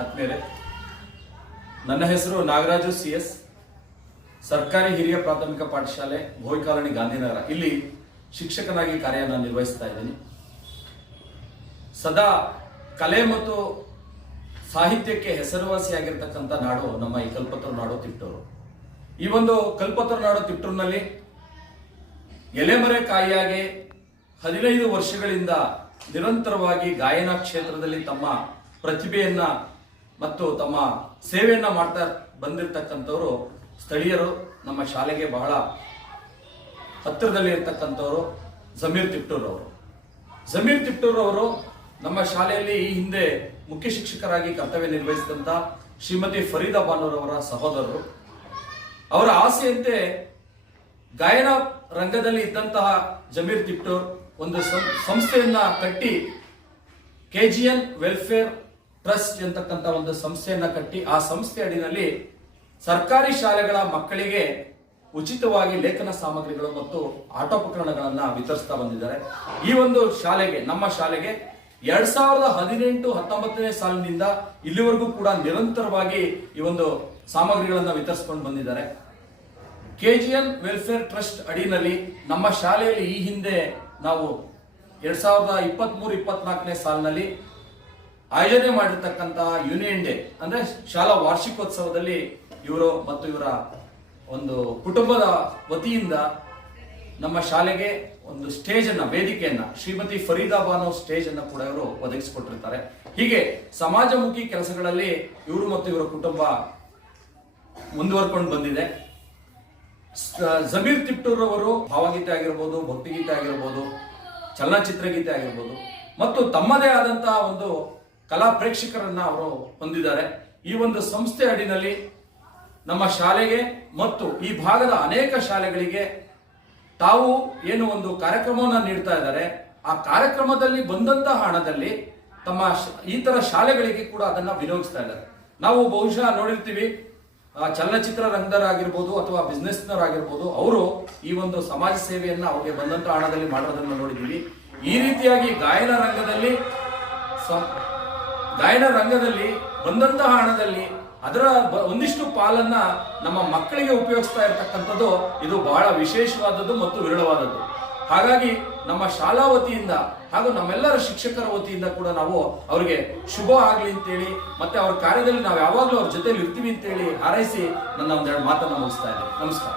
ಆತ್ಮೀಯರೇ ನನ್ನ ಹೆಸರು ನಾಗರಾಜು ಸಿ ಎಸ್. ಸರ್ಕಾರಿ ಹಿರಿಯ ಪ್ರಾಥಮಿಕ ಪಾಠಶಾಲೆ ಭೋಯ್ ಗಾಂಧಿನಗರ. ಇಲ್ಲಿ ಶಿಕ್ಷಕನಾಗಿ ಕಾರ್ಯನ ನಿರ್ವಹಿಸ್ತಾ ಇದ್ದೀನಿ. ಸದಾ ಕಲೆ ಮತ್ತು ಸಾಹಿತ್ಯಕ್ಕೆ ಹೆಸರುವಾಸಿಯಾಗಿರ್ತಕ್ಕಂಥ ನಾಡು ನಮ್ಮ ಈ ಕಲ್ಪತರು ನಾಡು ತಿಟ್ಟೂರು. ಈ ಒಂದು ಕಲ್ಪತರು ನಾಡು ತಿಟ್ಟೂರಿನಲ್ಲಿ ಎಲೆಮರೆ ಕಾಯಿಯಾಗಿ ಹದಿನೈದು ವರ್ಷಗಳಿಂದ ನಿರಂತರವಾಗಿ ಗಾಯನ ಕ್ಷೇತ್ರದಲ್ಲಿ ತಮ್ಮ ಪ್ರತಿಭೆಯನ್ನ ಮತ್ತು ತಮ್ಮ ಸೇವೆಯನ್ನ ಮಾಡ್ತಾ ಬಂದಿರತಕ್ಕಂಥವರು ಸ್ಥಳೀಯರು, ನಮ್ಮ ಶಾಲೆಗೆ ಬಹಳ ಹತ್ತಿರದಲ್ಲಿ ಇರ್ತಕ್ಕಂಥವರು ಜಮೀರ್ ತಿಟ್ಟೂರ್ ಅವರು. ಜಮೀರ್ ಅವರು ನಮ್ಮ ಶಾಲೆಯಲ್ಲಿ ಈ ಹಿಂದೆ ಮುಖ್ಯ ಶಿಕ್ಷಕರಾಗಿ ಕರ್ತವ್ಯ ನಿರ್ವಹಿಸಿದಂತ ಶ್ರೀಮತಿ ಫರೀದಾ ಬಾನೂರವರ ಸಹೋದರರು. ಅವರ ಆಸೆಯಂತೆ ಗಾಯನ ರಂಗದಲ್ಲಿ ಇದ್ದಂತಹ ಜಮೀರ್ ತಿಟ್ಟೂರ್ ಒಂದು ಸಂಸ್ಥೆಯನ್ನ ಕಟ್ಟಿ ಕೆಜಿಎನ್ ವೆಲ್ಫೇರ್ ಟ್ರಸ್ಟ್ ಅಂತಕ್ಕಂಥ ಒಂದು ಸಂಸ್ಥೆಯನ್ನ ಕಟ್ಟಿ ಆ ಸಂಸ್ಥೆ ಅಡಿನಲ್ಲಿ ಸರ್ಕಾರಿ ಶಾಲೆಗಳ ಮಕ್ಕಳಿಗೆ ಉಚಿತವಾಗಿ ಲೇಖನ ಸಾಮಗ್ರಿಗಳು ಮತ್ತು ಆಟೋಪಕರಣಗಳನ್ನ ವಿತರಿಸ್ತಾ ಬಂದಿದ್ದಾರೆ. ಈ ಒಂದು ಶಾಲೆಗೆ, ನಮ್ಮ ಶಾಲೆಗೆ ಎರಡ್ ಸಾವಿರದ ಹದಿನೆಂಟು ಹತ್ತೊಂಬತ್ತನೇ ಸಾಲಿನಿಂದ ಇಲ್ಲಿವರೆಗೂ ಕೂಡ ನಿರಂತರವಾಗಿ ಈ ಒಂದು ಸಾಮಗ್ರಿಗಳನ್ನ ವಿತರಿಸ್ಕೊಂಡು ಬಂದಿದ್ದಾರೆ. ಕೆಜಿಎನ್ ವೆಲ್ಫೇರ್ ಟ್ರಸ್ಟ್ ಅಡಿನಲ್ಲಿ ನಮ್ಮ ಶಾಲೆಯಲ್ಲಿ ಈ ಹಿಂದೆ ನಾವು ಎರಡ್ ಸಾವಿರದ ಇಪ್ಪತ್ತ್ ಮೂರು ಇಪ್ಪತ್ನಾಲ್ಕನೇ ಸಾಲಿನಲ್ಲಿ ಆಯೋಜನೆ ಮಾಡಿರ್ತಕ್ಕಂತಹ ಯೂನಿಯನ್ ಡೇ, ಅಂದ್ರೆ ಶಾಲಾ ವಾರ್ಷಿಕೋತ್ಸವದಲ್ಲಿ ಇವರು ಮತ್ತು ಇವರ ಒಂದು ಕುಟುಂಬದ ವತಿಯಿಂದ ನಮ್ಮ ಶಾಲೆಗೆ ಒಂದು ಸ್ಟೇಜ್ ಅನ್ನ, ವೇದಿಕೆಯನ್ನ, ಶ್ರೀಮತಿ ಫರೀದಾ ಬಾನೋ ಸ್ಟೇಜ್ ಅನ್ನ ಕೂಡ ಇವರು ಒದಗಿಸಿಕೊಟ್ಟಿರ್ತಾರೆ. ಹೀಗೆ ಸಮಾಜಮುಖಿ ಕೆಲಸಗಳಲ್ಲಿ ಇವರು ಮತ್ತು ಇವರ ಕುಟುಂಬ ಮುಂದುವರ್ಕೊಂಡು ಬಂದಿದೆ. ಜಮೀರ್ ತಿಪ್ಟೂರ್ ಅವರು ಭಾವಗೀತೆ ಆಗಿರ್ಬೋದು, ಭಕ್ತಿಗೀತೆ ಆಗಿರ್ಬೋದು ಚಲನಚಿತ್ರ ಗೀತೆ ಆಗಿರ್ಬೋದು, ಮತ್ತು ತಮ್ಮದೇ ಆದಂತಹ ಒಂದು ಕಲಾ ಪ್ರೇಕ್ಷಕರನ್ನ ಅವರು ಹೊಂದಿದ್ದಾರೆ. ಈ ಒಂದು ಸಂಸ್ಥೆ ಅಡಿನಲ್ಲಿ ನಮ್ಮ ಶಾಲೆಗೆ ಮತ್ತು ಈ ಭಾಗದ ಅನೇಕ ಶಾಲೆಗಳಿಗೆ ತಾವು ಏನು ಒಂದು ಕಾರ್ಯಕ್ರಮವನ್ನು ನೀಡ್ತಾ ಇದ್ದಾರೆ. ಆ ಕಾರ್ಯಕ್ರಮದಲ್ಲಿ ಬಂದಂತಹ ಹಣದಲ್ಲಿ ತಮ್ಮ ಈ ತರ ಶಾಲೆಗಳಿಗೆ ಕೂಡ ಅದನ್ನ ವಿನಿಯೋಗಿಸ್ತಾ ಇದ್ದಾರೆ. ನಾವು ಬಹುಶಃ ನೋಡಿರ್ತೀವಿ ಚಲನಚಿತ್ರ ರಂಗದವರಾಗಿರ್ಬೋದು ಅಥವಾ ಬಿಸ್ನೆಸ್ನವರಾಗಿರ್ಬೋದು ಅವರು ಈ ಒಂದು ಸಮಾಜ ಸೇವೆಯನ್ನ ಅವ್ರಿಗೆ ಬಂದಂತ ಹಣದಲ್ಲಿ ಮಾಡೋದನ್ನ ನೋಡಿದ್ದೀವಿ. ಈ ರೀತಿಯಾಗಿ ಗಾಯನ ರಂಗದಲ್ಲಿ ಗಾಯನ ರಂಗದಲ್ಲಿ, ಬಂದಂತಹ ಹಣದಲ್ಲಿ, ಅದರ ಒಂದಿಷ್ಟು ಪಾಲನ್ನ ನಮ್ಮ ಮಕ್ಕಳಿಗೆ ಉಪಯೋಗಿಸ್ತಾ ಇರತಕ್ಕಂಥದ್ದು, ಇದು ಬಹಳ ವಿಶೇಷವಾದದ್ದು ಮತ್ತು ವಿರಳವಾದದ್ದು. ಹಾಗಾಗಿ ನಮ್ಮ ಶಾಲಾ ವತಿಯಿಂದ ಹಾಗೂ ನಮ್ಮೆಲ್ಲರ ಶಿಕ್ಷಕರ ವತಿಯಿಂದ ಕೂಡ ನಾವು ಅವರಿಗೆ ಶುಭ ಆಗಲಿ ಅಂತೇಳಿ, ಮತ್ತೆ ಅವ್ರ ಕಾರ್ಯದಲ್ಲಿ ನಾವು ಯಾವಾಗಲೂ ಅವ್ರ ಜೊತೆಲಿ ಇರ್ತೀವಿ ಅಂತೇಳಿ ಹಾರೈಸಿ ನನ್ನ ಒಂದೆರಡು ಮಾತನ್ನು ಮುಗಿಸ್ತಾ ಇದ್ದೀನಿ. ನಮಸ್ಕಾರ.